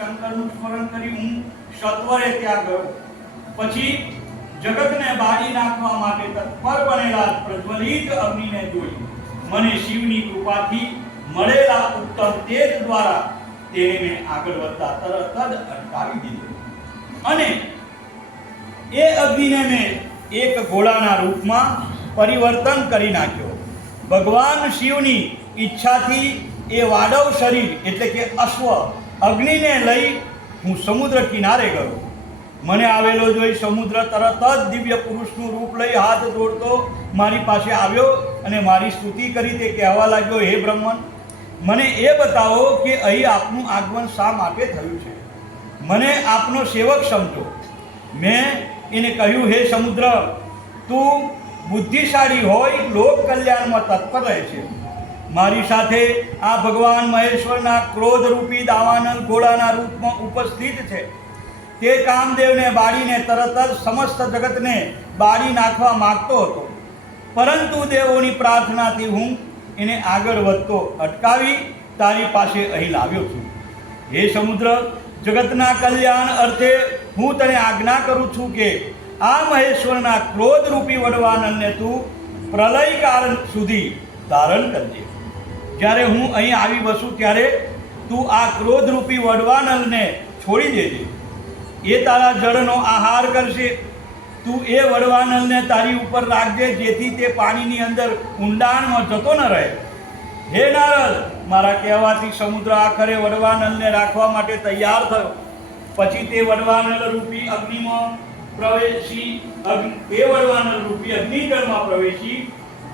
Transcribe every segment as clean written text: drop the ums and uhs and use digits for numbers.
શંકરનું સ્મરણ કરી હું સત્વરે ત્યાં ગયો. પછી જગતને બાળી નાખવા માટે તત્પર બનેલા પ્રજ્વલિત અગ્નિને જોઈ મને શિવની કૃપાથી મળેલા ઉત્તમ તેજ દ્વારા તેને મેં આગળ વધતા તરત જ અટકાવી દીધો અને એ અગ્નિને મેં એક ઘોડાના રૂપમાં પરિવર્તન કરી નાખ્યો. ભગવાન શિવની ઈચ્છાથી એ વાડવ શરીર એટલે કે અશ્વ અગ્નિને લઈ હું સમુદ્ર કિનારે ગયો. મને આવેલો જોઈ સમુદ્ર તરત જ દિવ્ય પુરુષનું રૂપ લઈ હાથ જોડતો મારી પાસે આવ્યો અને મારી સ્તુતિ કરી. તે કહેવા લાગ્યો, હે બ્રહ્મન, મને એ બતાવો કે અહીં આપનું આગમન શા માટે થયું છે. મને આપનો સેવક સમજો. મેં એને કહ્યું, હે સમુદ્ર, તું બુદ્ધિશાળી હોય લોક કલ્યાણમાં તત્પર રહે છે. મારી સાથે આ ભગવાન મહેશ્વરના ક્રોધરૂપી દાવાનલ ઘોડાના રૂપમાં ઉપસ્થિત છે. તે કામદેવને બાળીને તરત જ સમસ્ત જગતને બાળી નાખવા માંગતો હતો, પરંતુ દેવોની પ્રાર્થનાથી હું એને આગળ વધતો અટકાવી તારી પાસે અહીં લાવ્યો છું. હે સમુદ્ર, જગતના કલ્યાણ અર્થે હું તને આજ્ઞા કરું છું કે આ મહેશ્વરના ક્રોધરૂપી વડવાનલને તું પ્રલયકાળ સુધી ધારણ કરજે. જ્યારે હું અહીં આવી વસું ત્યારે તું આ ક્રોધરૂપી વડવાનલને છોડી દેજે. એ તારા જળનો આહાર કરશે. તું એ વડવાનલને તારી ઉપર રાખજે, જેથી તે પાણીની અંદર ઊંડાણમાં જતો ન રહે. હે નારદ, મારા કહેવાથી સમુદ્ર આખરે વડવાનલને રાખવા માટે તૈયાર થયો. પછી તે વડવાનલ રૂપી અગ્નિમાં પ્રવેશી તે વડવાનલ રૂપી અગ્નિજળમાં પ્રવેશી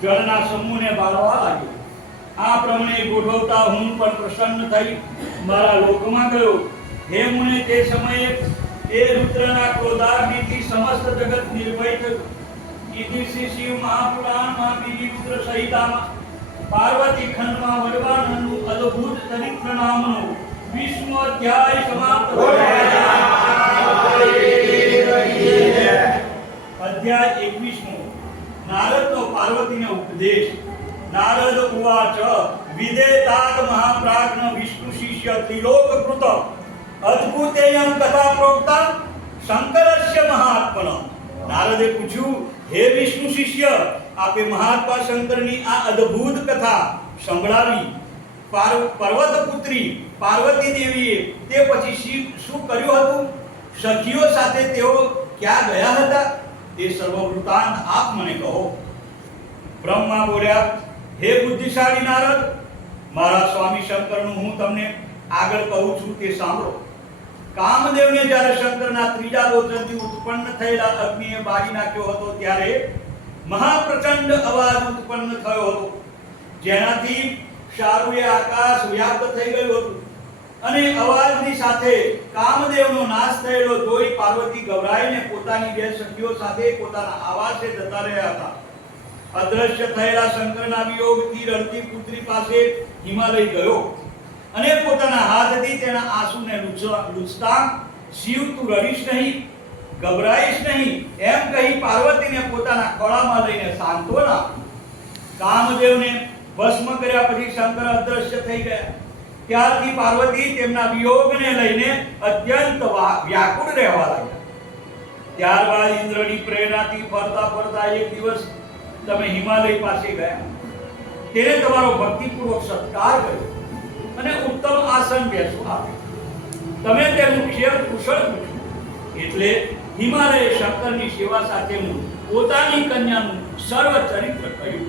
જળના સમૂહને બાળવા લાગ્યો. આ પ્રમાણે ગોઠવતા હું પણ પ્રસન્ન થઈ મારા લોકમાં ગયો. હે મુને, તે સમયે એ રુદ્રના ક્રોધાગ્નિથી સમસ્ત જગત નિર્ભય થયું. ઇતિ શ્રી શિવ મહાપુરાણમાં બીજી રુદ્ર સહિતામાં પાર્વતી ખંડમાં વડવાનલનું અદ્ભુત ચરિત્ર નામનો 20મો અધ્યાય સમાપ્ત થયો. અધ્યાય 21મો. નારદનો પાર્વતીને ઉપદેશ. નારદ ઉવાચ, વિદેતાદ મહાપ્રાજ્ઞ વિષ્ણુ શિષ્ય ત્રિલોકકૃત અદ્ભુતેયં કથા પ્રોક્તા શંકરસ્ય મહાત્મન. નારદે પૂછ્યું, હે વિષ્ણુ શિષ્ય, આપે મહાત્મા શંકરની આ અદ્ભુત કથા સંભળાવી. પર્વત પુત્રી પાર્વતી દેવીએ તે પછી શું કર્યું હતું? સખીઓ સાથે તેઓ ક્યાં ગયા હતા? તે સર્વ વૃત્તાંત આપ મને કહો. બ્રહ્મા બોલ્યા, હે બુદ્ધિશાળી નારદ, મારા સ્વામી શંકરનું હું તમને આગળ કહું છું તે સાંભળો. કામદેવને જ્યારે શંકરના ત્રીજા લોચનથી ઉત્પન્ન થયેલા અગ્નિએ બાળી નાખ્યો હતો ત્યારે મહાપ્રચંડ અવાજ ઉત્પન્ન થયો હતો, જેનાથી ચારુએ આકાશ વ્યાપ્ત થઈ ગયું હતું. અને અવાજની સાથે કામદેવનો નાશ થયેલો જોઈ પાર્વતી ગભરાઈને પોતાની બે સખીઓ સાથે પોતાના આવાસે જતા રહ્યા હતા. અદ્રશ્ય થયેલા શંકરના વિયોગથી રડતી પુત્રી પાસે હિમાલય ગયો અને પોતાના હાથથી તેના આંસુને લૂછતા, શિવ, તું રડીશ નહીં, ગભરાઈશ નહીં એમ કહી પાર્વતીને પોતાના ખોળામાં લઈને સાંત્વના આપી. કામદેવને ભસ્મ કર્યા પછી શંકર અદ્રશ્ય થઈ ગયા. ત્યારથી પાર્વતી તેમના વિયોગને લઈને અત્યંત વ્યાકુળ રહેવા લાગ્યા. ત્યારબાદ ઇન્દ્રની પ્રેરણાથી ફરતા ફરતા એક દિવસ તમે હિમાલય પાસે ગયા. તેને તમારો ભક્તિપૂર્વક સત્કાર કર્યો અને ઉત્તમ આસન બેસવા આપ્યું. તમે તેનું ક્ષેમ કુશળ પૂછ્યું, એટલે હિમાલય શંકરની સેવા સાથેનું પોતાની કન્યાનું સર્વ ચરિત્ર કહ્યું.